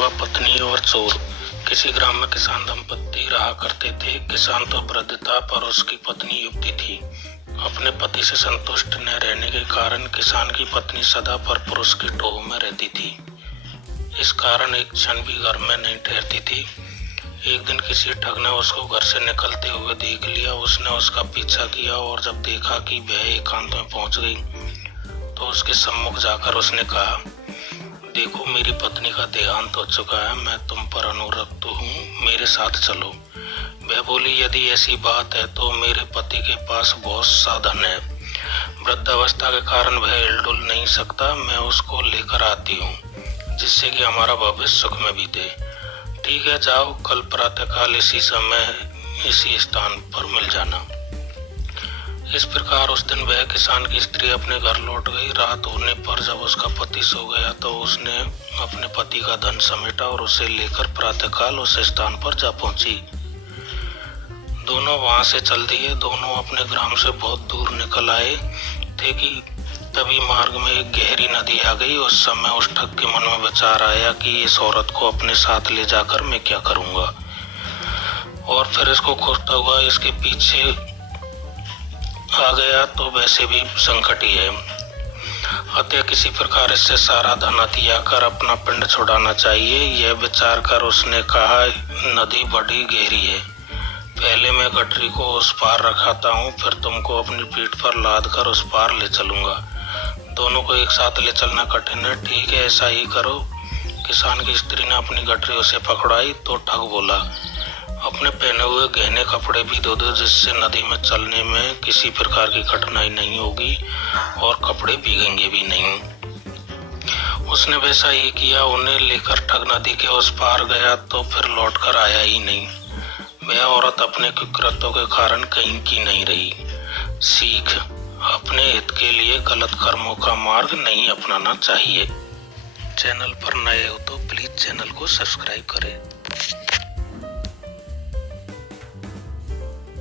विधवा पत्नी और चोर। किसी ग्राम में किसान दंपत्ति रहा करते थे। किसान तो वृद्ध था पर उसकी पत्नी युवती थी। अपने पति से संतुष्ट न रहने के कारण किसान की पत्नी सदा पर पुरुष की टोह में रहती थी। इस कारण एक क्षण भी घर में नहीं ठहरती थी। एक दिन किसी ठग ने उसको घर से निकलते हुए देख लिया। उसने उसका पीछा किया और जब देखा कि वह एकांत में पहुंच गई तो उसके सम्मुख जाकर उसने कहा, देखो मेरी पत्नी का देहांत हो चुका है, मैं तुम पर अनुरक्त हूँ, मेरे साथ चलो। वह बोली, यदि ऐसी बात है तो मेरे पति के पास बहुत साधन है। वृद्धावस्था के कारण वह हिलडुल नहीं सकता, मैं उसको लेकर आती हूँ जिससे कि हमारा भविष्य सुख में बीते। ठीक है, जाओ, कल प्रातःकाल इसी समय इसी स्थान पर मिल जाना। इस प्रकार उस दिन वह किसान की स्त्री अपने घर लौट गई। रात होने पर जब उसका पति सो गया तो उसने अपने पति का धन समेटा और उसे लेकर प्रातःकाल उस स्थान पर जा पहुंची। दोनों वहां से चल दिए। दोनों अपने ग्राम से बहुत दूर निकल आए थे कि तभी मार्ग में एक गहरी नदी आ गई। उस समय उस ठग के मन में विचार आया कि इस औरत को अपने साथ ले जाकर मैं क्या करूंगा, और फिर इसको खोजता हुआ इसके पीछे आ गया तो वैसे भी संकट ही है। अतः किसी प्रकार इससे सारा धन हथिया कर अपना पिंड छुड़ाना चाहिए। यह विचार कर उसने कहा, नदी बड़ी गहरी है, पहले मैं गठरी को उस पार रखाता हूँ, फिर तुमको अपनी पीठ पर लाद कर उस पार ले चलूंगा। दोनों को एक साथ ले चलना कठिन है। ठीक है, ऐसा ही करो। किसान की स्त्री ने अपनी गठरी उसे पकड़ाई तो ठग बोला, अपने पहने हुए गहने कपड़े भी धो दो जिससे नदी में चलने में किसी प्रकार की कठिनाई नहीं होगी और कपड़े भीगेंगे भी नहीं। उसने वैसा ही किया। उन्हें लेकर ठग नदी के उस पार गया तो फिर लौटकर आया ही नहीं। वह औरत अपने कुकृत्यों के कारण कहीं की नहीं रही। सीख, अपने हित के लिए गलत कर्मों का मार्ग नहीं अपनाना चाहिए। चैनल पर नए हो तो प्लीज चैनल को सब्सक्राइब करें।